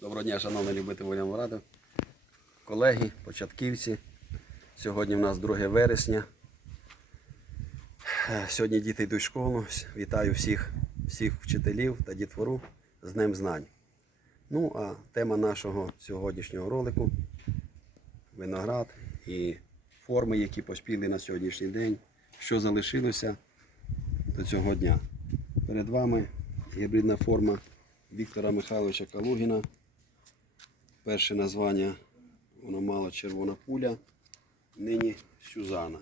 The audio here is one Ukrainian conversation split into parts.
Доброго дня, шановні любителі Волям Ради, колеги, початківці. Сьогодні в нас 2 вересня. Сьогодні діти йдуть в школу. Вітаю всіх, всіх вчителів та дітвору з Днем Знань. Ну, а тема нашого сьогоднішнього ролику виноград і форми, які поспіли на сьогоднішній день, що залишилося до цього дня. Перед вами гібридна форма Віктора Михайловича Калугіна. Перше названня воно мало червона пуля, нині Сюзана.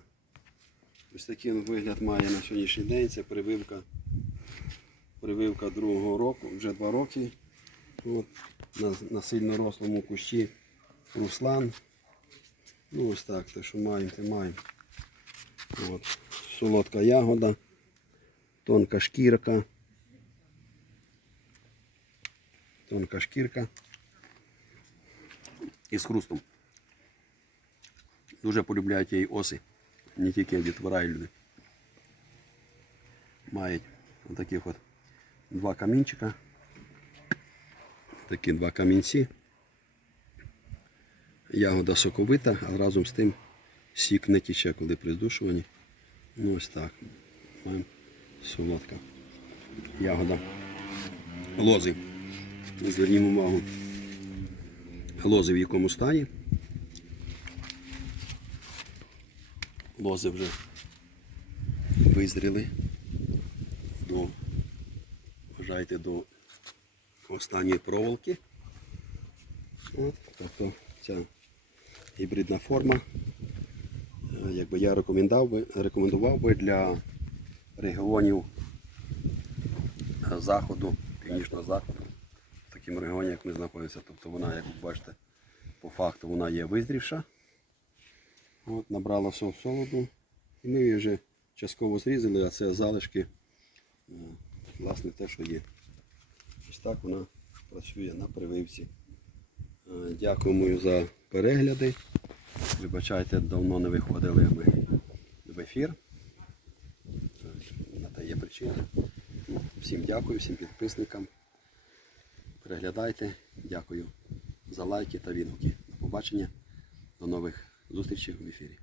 Ось такий вигляд має на сьогоднішній день. Це прививка, прививка другого року, вже два роки. От, на, на сильно рослому кущі Руслан. Ну ось так, те, що маємо, те маємо. От, солодка ягода, тонка шкірка. Тонка шкірка. І з хрустом. Дуже полюбляють її оси. Не тільки дітвора і люди. Мають отаких от два камінчика. Такі два камінці. Ягода соковита, а разом з тим сік не тіче, коли при здушуванні. Ну ось так. Маємо солодка. Ягода. Лози. Звернімо увагу. Лози в якому стані. Лози вже визріли до, вважайте, до останньої проволоки. От, тобто ця гібридна форма, е, якби я рекомендував би, рекомендував би для регіонів е, заходу, північного заходу, такому регіоні, як ми знаходимося. Тобто вона, як ви бачите, по факту вона є визрівша. От, набрала сок солоду. І ми її вже частково зрізали, а це залишки, е, власне, те, що є. Ось так вона працює на прививці. Е, Дякуємо за перегляди. Вибачайте, давно не виходили ми в ефір. Е, На те є причина. Всім дякую, всім підписникам. Переглядайте. Дякую за лайки та відгуки. До побачення. До нових зустрічей в ефірі.